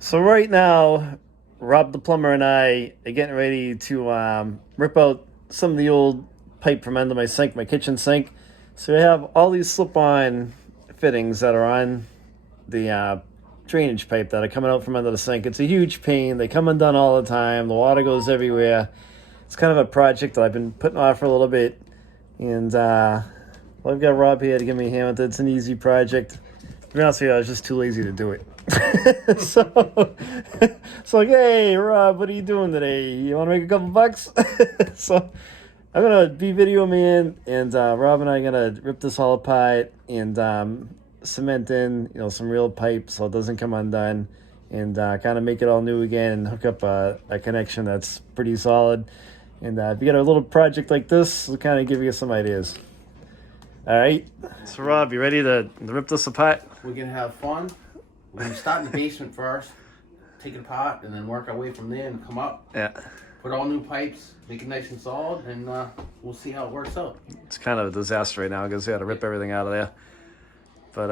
So right now, Rob the plumber and I are getting ready to rip out some of the old pipe from under my sink, my kitchen sink. So we have all these slip-on fittings that are on the drainage pipe that are coming out from under the sink. It's a huge pain. They come undone all the time. The water goes everywhere. It's kind of a project that I've been putting off for a little bit. And well, I've got Rob here to give me a hand with it. It's an easy project. To be honest with you, I was just too lazy to do it. so it's like, hey, Rob, what are you doing today? You want to make a couple bucks? So I'm gonna be video man, and Rob and I are gonna rip this all apart and cement in, some real pipe so it doesn't come undone, and kind of make it all new again and hook up a connection that's pretty solid. And if you get a little project like this, it'll kind of give you some ideas. All right. So Rob, you ready to rip this apart? We're gonna have fun. We're gonna start in the basement first, take it apart, and then work our way from there and come up. Yeah. Put all new pipes, make it nice and solid, and we'll see how it works out. It's kind of a disaster right now because we got to rip everything out of there. But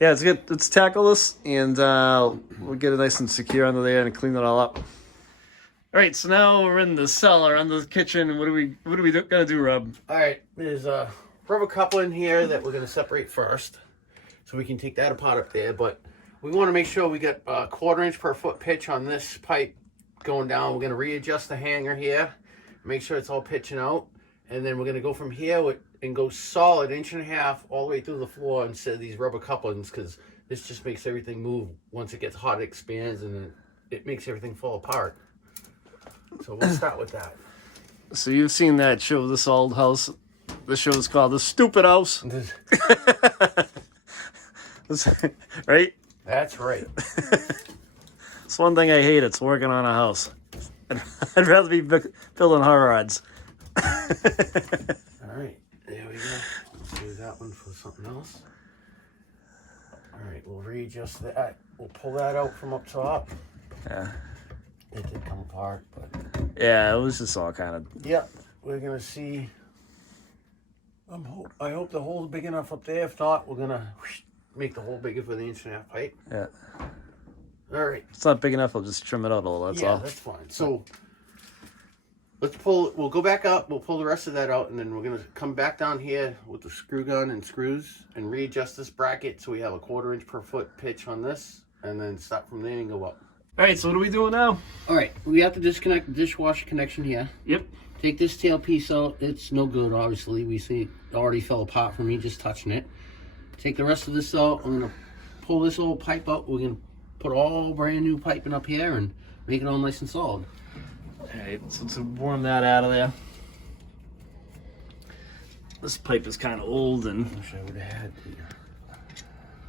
yeah, it's good. Let's tackle this, and we'll get it nice and secure under there and clean it all up. All right, so now we're in the cellar, under the kitchen. What are we gonna do, Rob? All right, there's a rubber coupling here that we're gonna separate first, so we can take that apart up there. But we want to make sure we got a 1/4 inch per foot pitch on this pipe going down. We're gonna readjust the hanger here, make sure it's all pitching out, and then we're gonna go from here and go solid 1.5 inches all the way through the floor instead of these rubber couplings, because this just makes everything move. Once it gets hot, it expands, and it makes everything fall apart. So we'll start with that. So you've seen that show, This Old House. This show is called The Stupid House. Right? That's right. It's one thing I hate. It's working on a house. I'd rather be building hot rods. All right, there we go. Let's do that one for something else. All right, we'll readjust that. We'll pull that out from up top. Yeah. It did come apart, but Yeah, it was just all kind of... yeah, we're gonna see. I hope the hole's big enough up there. If not, we're gonna make the hole bigger for the 1.5 inch pipe. Yeah. All right. If it's not big enough, I'll just trim it out a little, that's all. Yeah, that's fine. So let's pull, we'll go back up, we'll pull the rest of that out, and then we're gonna come back down here with the screw gun and screws and readjust this bracket so we have a 1/4 inch per foot pitch on this, and then start from there and go up. All right, so what are we doing now? All right, we have to disconnect the dishwasher connection here. Yep. Take this tail piece out. It's no good, obviously. We see it already fell apart from me just touching it. Take the rest of this out. I'm gonna pull this old pipe out. We're gonna put all brand new piping up here and make it all nice and solid. All right, so let's warm that out of there. This pipe is kind of old, and I wish I would have had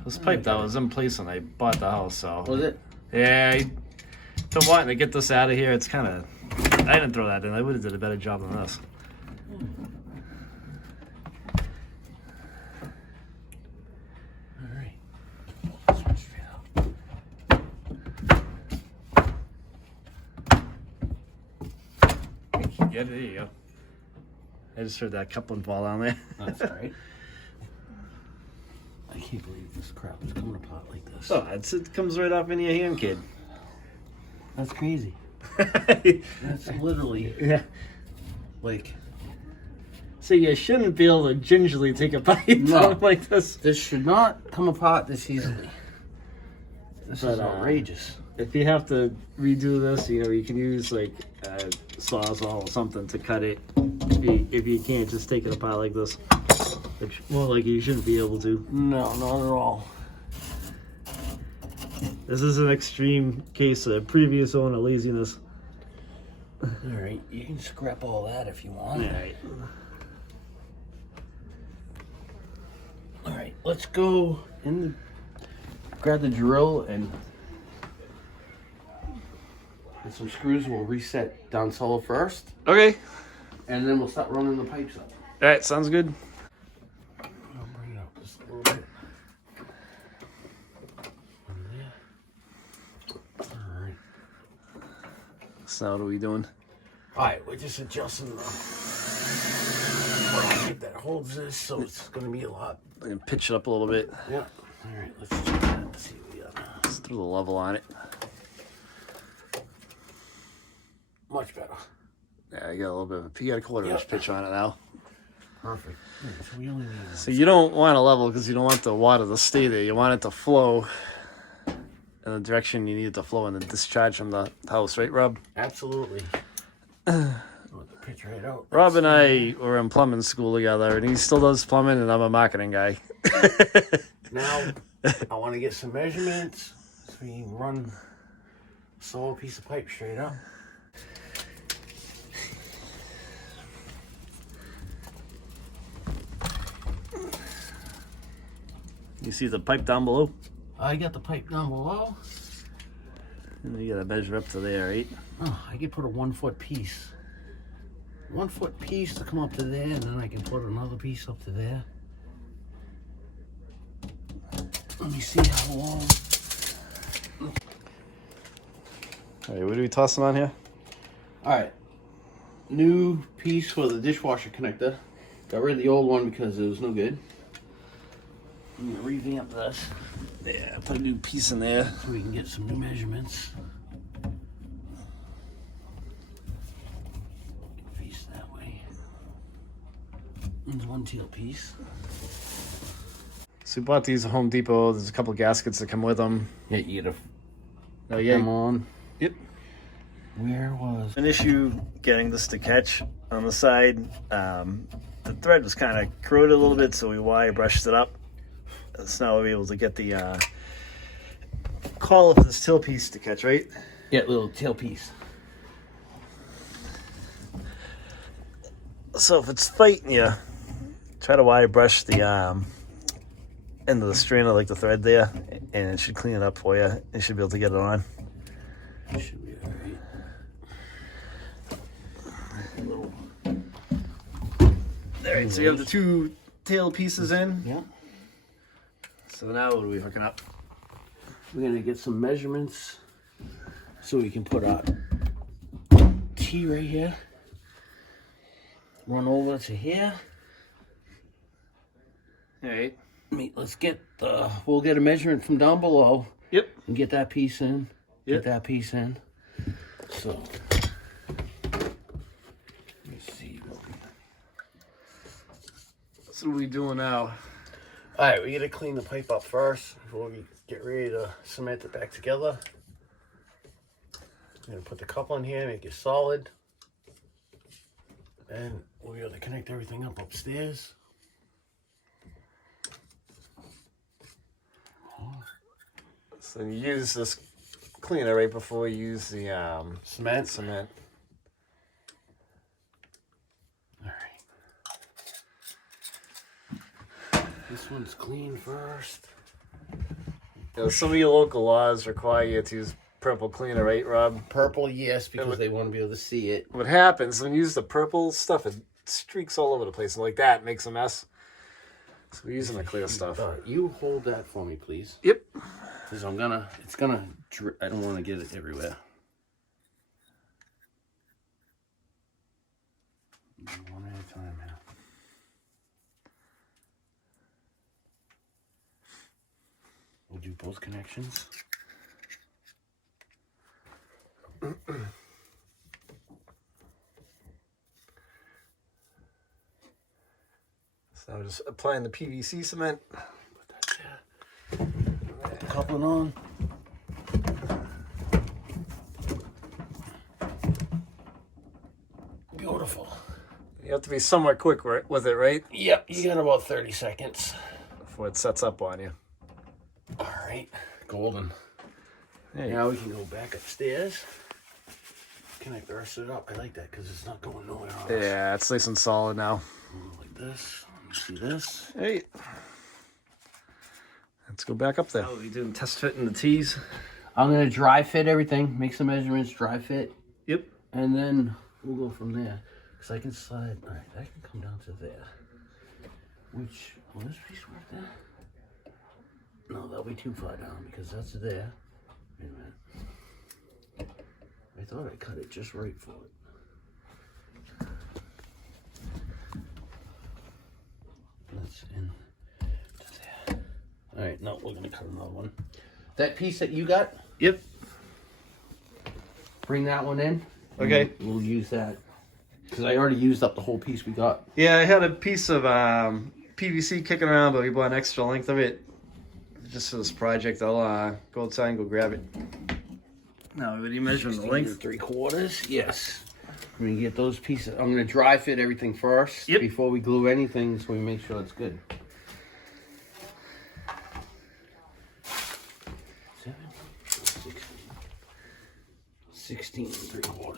this pipe that was in place when I bought the house, so... Was it? Yeah, to wanting to get this out of here, it's kind of... I didn't throw that in. I would have did a better job than this. All right. Switch straight up. Yeah, there you go. I just heard that coupling fall down there. That's all right. I can't believe this crap is coming apart like this. Oh, it comes right off in your hand, kid. That's crazy. That's literally like... So you shouldn't be able to gingerly take a pipe out like this. This should not come apart this easily. This is outrageous. If you have to redo this, you can use like a sawzall or something to cut it. If you can't, just take it apart like this. Which, more like you shouldn't be able to. No, not at all. This is an extreme case of previous owner laziness. All right, you can scrap all that if you want. All right. All right, let's go in. Grab the drill and some screws. We'll reset down solo first. Okay. And then we'll start running the pipes up. All right, sounds good. I'll bring it up just a little bit. All right. So what are we doing? All right, we're just adjusting the bracket that holds this, so it's going to be a lot. I'm gonna pitch it up a little bit. Yeah. All right, let's check that and see what we got. Put a little level on it. Much better. Yeah, you got a little bit of you got a quarter inch pitch on it now. Perfect. So we only need So you don't want to level because you don't want the water to stay there. You want it to flow in the direction you need it to flow in the discharge from the house, right, Rob? absolutely. The pitch right out. Rob and I were in plumbing school together, and he still does plumbing, and I'm a marketing guy. Now, I want to get some measurements so we can run a solid piece of pipe straight up. You see the pipe down below? I got the pipe down below. And you gotta measure up to there, right? Oh, I could put a 1 foot piece. 1 foot piece to come up to there, and then I can put another piece up to there. Let me see how long. All right, what are we tossing on here? Alright. New piece for the dishwasher connector. Got rid of the old one because it was no good. I'm gonna revamp this Yeah, put a new piece in there. so we can get some new measurements. Face that way. There's one teal piece. So we bought these at Home Depot. There's a couple of gaskets that come with them. Yeah, you gotta Oh yeah. come on. Yep. Where was An issue getting this to catch on the side. The thread was kind of corroded a little bit, so we wire brushed it up. So now we're able to get the collar for this tail piece to catch, right? yeah, little tail piece. So if it's fighting you, try to wire brush the end of the strainer, like the thread there, and it should clean it up for you. You should be able to get it on. Should be alright. Alright, so you have the two tail pieces in. Yeah. So now what are we hooking up? We're gonna get some measurements so we can put our T right here. Run over to here. Alright. Let's get we'll get a measurement from down below. Yep. And get that piece in. Yep. Get that piece in. So let's see. So what are we doing now? Alright, we gotta clean the pipe up first before we get ready to cement it back together. I'm gonna put the couple in here, make it solid. And we'll be able to connect everything up upstairs. So you use this cleaner right before you use the Cement. cement. This one's clean first. You know, some of your local laws require you to use purple cleaner, right, Rob? Purple, yes, because they want to be able to see it. What happens when you use the purple stuff, it streaks all over the place, and like that makes a mess. So we're using the clear stuff. All right, you hold that for me, please. Yep. Because I don't want to get it everywhere. One at a time now. We'll do both connections. So just applying the PVC cement. Put that there. Put the coupling on. Beautiful. You have to be somewhat quick with it, right? Yep, you got about 30 seconds. Before it sets up on you. All right, golden. Hey. Now we can go back upstairs. Connect the rest of it up. I like that because it's not going nowhere else. Yeah, it's nice and solid now. Like this. Let me see this. Hey. Let's go back up there. Oh, we doing test fit in the T's? I'm going to dry fit everything. Make some measurements, dry fit. Yep. And then we'll go from there. Because I can slide. All right, that can come down to there. Which, will this piece work there? No, that'll be too far down because that's there. Wait a minute. I thought I cut it just right for it. That's in to there. All right, no, we're gonna cut another one. that piece that you got, Yep. bring that one in. Okay. We'll use that. Because I already used up the whole piece we got. Yeah, I had a piece of PVC kicking around, but we bought an extra length of it just for this project. I'll go outside and go grab it. Now, what are you measuring the length? 3/4. Yes. I'm gonna get those pieces. I'm gonna dry fit everything first before we glue anything, so we make sure it's good. 7, 16 3/4.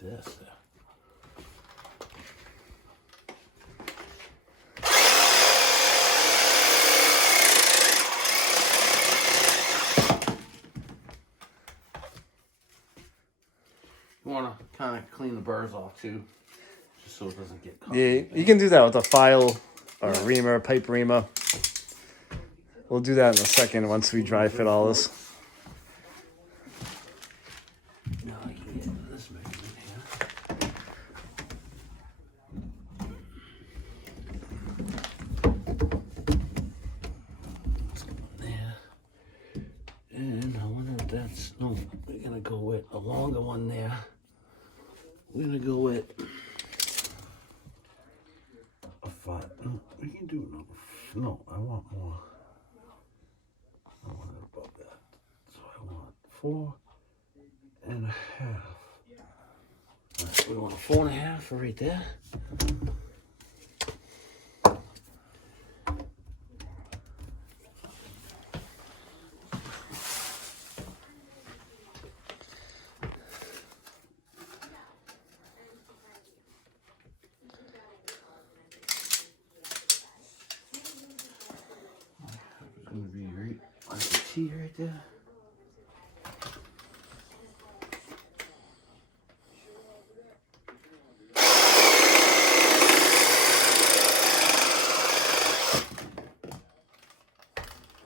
This. You want to kind of clean the burrs off too, just so it doesn't get caught. Yeah, you can do that with a file or a reamer, a pipe reamer. We'll do that in a second once we dry fit all this. Now I can get into this measurement here. There. And I wonder if that's, no, we're going to go with a longer one there. We're going to go with a 5. No, we can do another. No, I want more. I want it above that. So I want 4.5. Right, we want a 4.5 for right there. It's gonna be right like a T right there.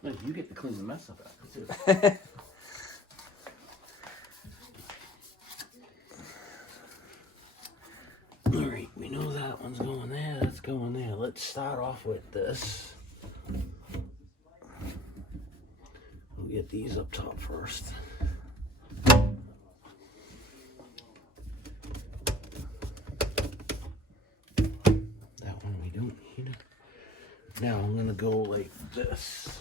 Look, you get to clean the mess up after too. All right, we know that one's going there. That's going there. Let's start off with this. We'll get these up top first. That one we don't need. Now I'm gonna go like this.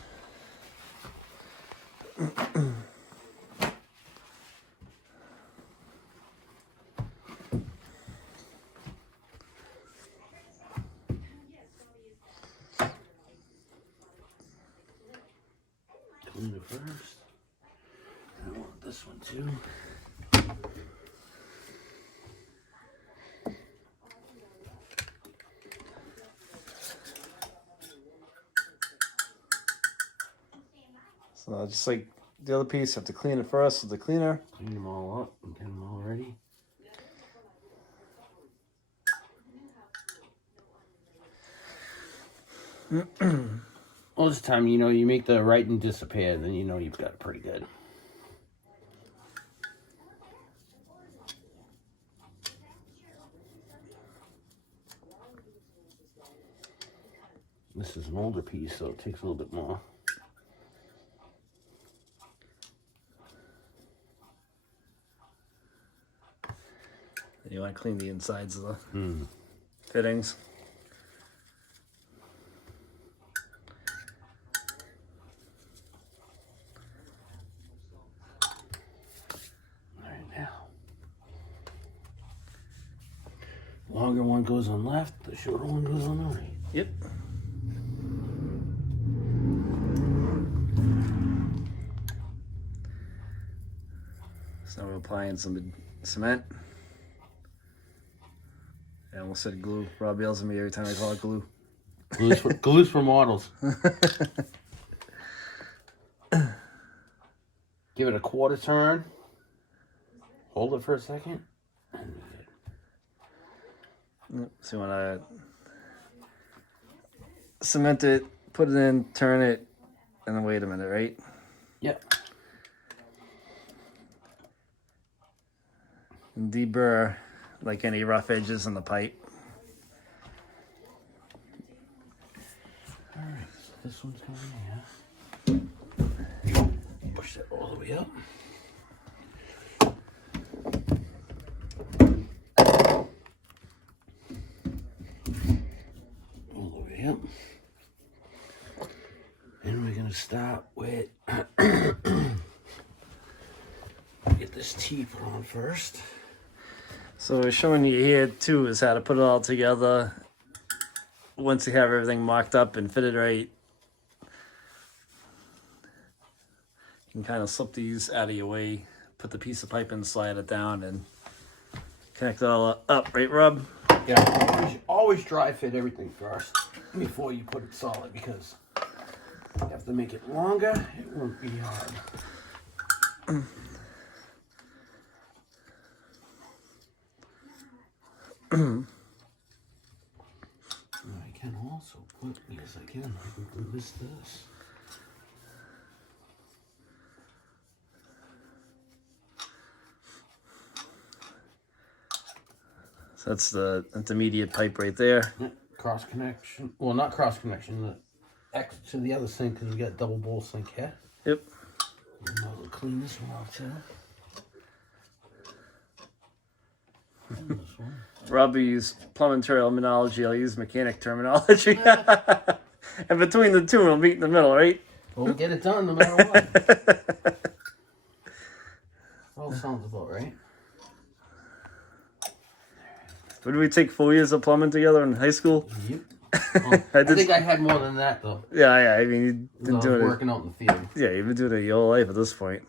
Clean it first. I want this one too. So just like the other piece, have to clean it first with the cleaner. Clean them all up and get them all ready. All this time, you know, you make the writing disappear, then you know you've got it pretty good. This is an older piece, so it takes a little bit more. You want to clean the insides of the fittings. All right, now. Longer one goes on left, the shorter one goes on the right. Yep. So we're applying some cement. I almost said glue. Rob yells at me every time I call it glue. Glue's for models. Give it a quarter turn. Hold it for a second. So you want to cement it, put it in, turn it, and then wait a minute, right? Yep. And deburr like any rough edges in the pipe. All right, so this one's going here. Push that all the way up. All the way up. And we're gonna start with get this T put on first. So we're showing you here too is how to put it all together once you have everything mocked up and fitted right. You can kind of slip these out of your way, put the piece of pipe in, slide it down, and connect it all up, right, Rob? Yeah, always dry fit everything first before you put it solid, because you have to make it longer, it won't be hard. I can also put, yes I can list this. So that's the intermediate pipe right there. Cross connection, well not cross connection, the X to the other sink, because we got double bowl sink here. Yep. And we'll clean this one off too. And this one. Rob used plumbing terminology, I'll use mechanic terminology. And between the two, we'll meet in the middle, right? We'll get it done no matter what. All sounds about right. What did we take 4 years of plumbing together in high school? Yep. Well, I think I had more than that though. Yeah. I mean, you've been doing working out in the field. Yeah, you've been doing it your whole life at this point.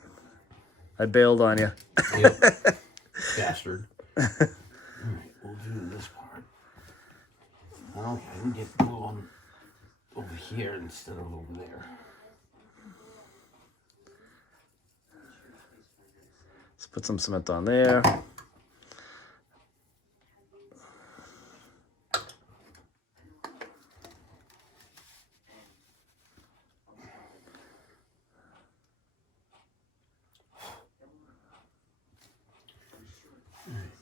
I bailed on you. Yep. Bastard. Alright, we'll do this part. Now I can get glue on over here instead of over there. Let's put some cement on there.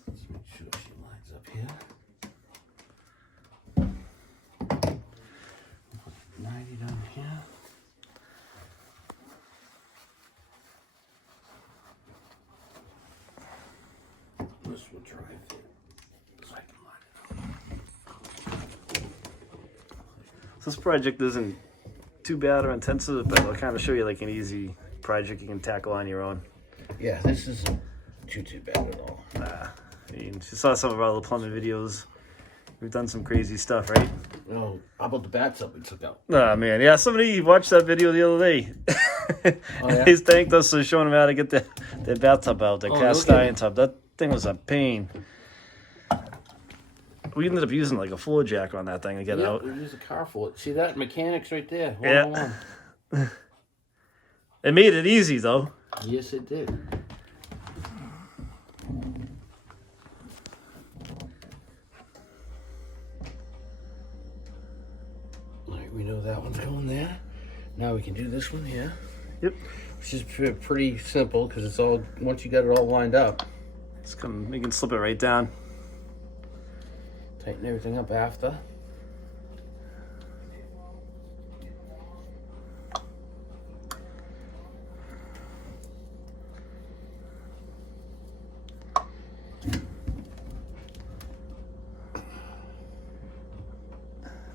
Let's make sure she lines up here. 90 down here. This will dry fit so I can line it up. So this project isn't too bad or intensive, but I'll kind of show you like an easy project you can tackle on your own. Yeah, this isn't too bad at all. I mean, you saw some of our other plumbing videos. We've done some crazy stuff, right? Oh, how about the bathtub we took out? Oh man, yeah. Somebody watched that video the other day. Oh, yeah? They thanked us for showing them how to get the bathtub out, the cast okay. iron tub. That thing was a pain. We ended up using like a floor jack on that thing to get it out. We used a car for it. See that? Mechanics right there. Yeah. 101. It made it easy though. Yes, it did. Alright, we know that one's going there. Now we can do this one here. Yep. Which is pretty simple because it's all, once you got it all lined up, You can slip it right down. tighten everything up after.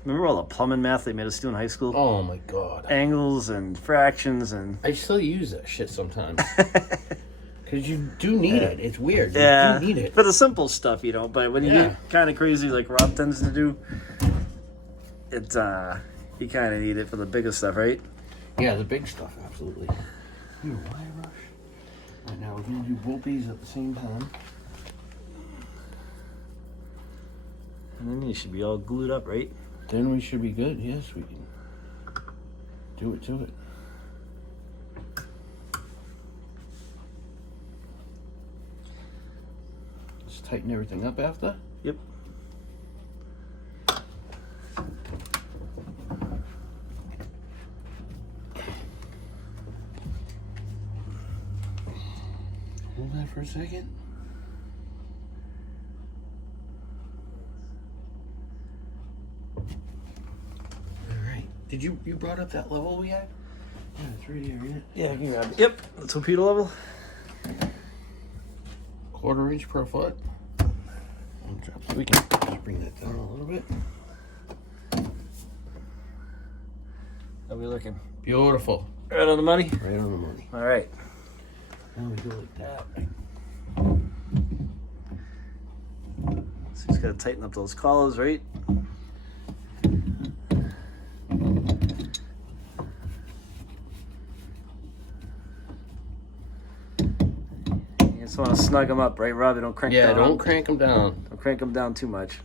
Remember all the plumbing math they made us do in high school? Oh my god. Angles and fractions and... I still use that shit sometimes. Because you do need it. It's weird. You Yeah, do need it. for the simple stuff, you know. But when you Yeah. get kind of crazy like Rob tends to do, it's you kind of need it for the bigger stuff, right? Yeah, the big stuff, absolutely. Here, wire rush. Right now, we're going to do both these at the same time. And then you should be all glued up, right? Then we should be good. Yes, we can do it to it. Just tighten everything up after. Yep. Hold that for a second. Did you brought up that level we had? Yeah, it's right here, isn't it? Yeah, I can grab it. Yep, the torpedo level. 1/4 inch per foot. We can just bring that down a little bit. How we looking? Beautiful. Right on the money? Right on the money. All right. Now we go like that. So he's got to tighten up those collars, right? You just want to snug them up, right, Rob? Don't crank Yeah, down. don't crank them down. Don't crank them down too much.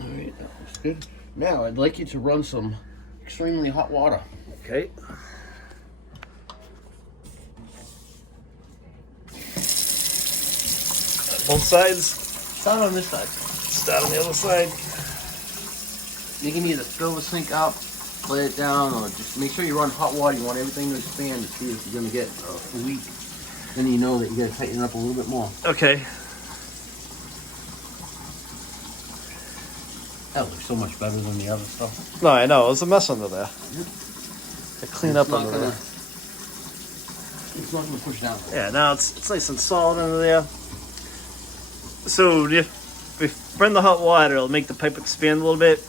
All right, that looks good. Now I'd like you to run some extremely hot water. Okay. Both sides. Start on this side. Start on the other side. You can either fill the sink up, lay it down, or just make sure you run hot water. You want everything to expand to see if you're going to get a leak. Then you know that you got to tighten it up a little bit more. Okay. That looks so much better than the other stuff. No, I know. It was a mess under there. I clean up under there. It's not going to push down. Yeah, now it's nice and solid under there. So if we burn the hot water, it'll make the pipe expand a little bit.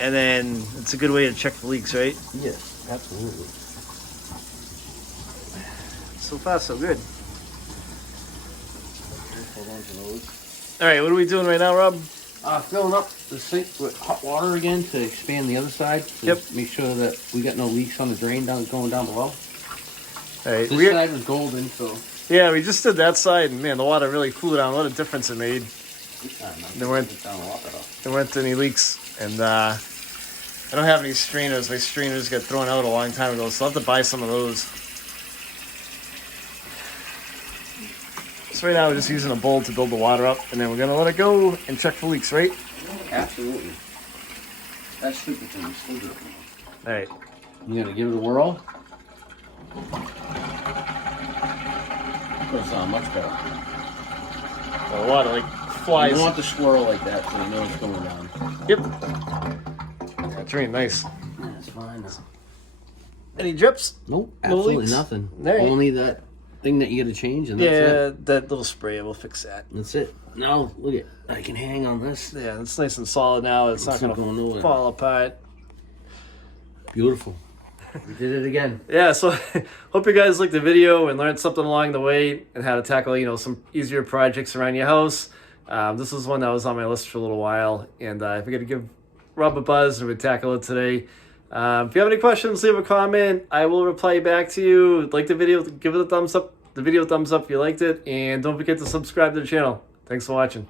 And then it's a good way to check for leaks, right? Yes, absolutely. So far, so good. Hold on to those. All right, what are we doing right now, Rob? Filling up the sink with hot water again to expand the other side. To Yep. Make sure that we got no leaks on the drain going down below. All right. This side was golden, so Yeah, we just did that side, and man, the water really flew down. What a difference it made. this time There weren't- it down a lot better. There weren't any leaks, and I don't have any strainers. My strainers got thrown out a long time ago, so I'll have to buy some of those. So right now we're just using a bowl to build the water up, and then we're gonna let it go and check for leaks, right? Absolutely. That's stupid thing. Still do it. All right. You gotta give it a whirl. That's not much better. Well, the water like You flies. don't want the swirl like that, so you know it's going down. Yep. That's really nice. That's fine. Any drips? Nope, No absolutely leaks? nothing. All right. Only that thing that you gotta change, and that's Yeah, it. that little sprayer will fix that. That's it. Now look at, I can hang on this. Yeah, it's nice and solid now. It's not It's not gonna going nowhere. fall apart. Beautiful. We did it again. Yeah, so hope you guys liked the video and learned something along the way and how to tackle, some easier projects around your house. This was one that was on my list for a little while, and I figured to give Rob a buzz and we'd tackle it today. If you have any questions, leave a comment. I will reply back to you. Like the video, give it a thumbs up. The video thumbs up if you liked it, and don't forget to subscribe to the channel. Thanks for watching.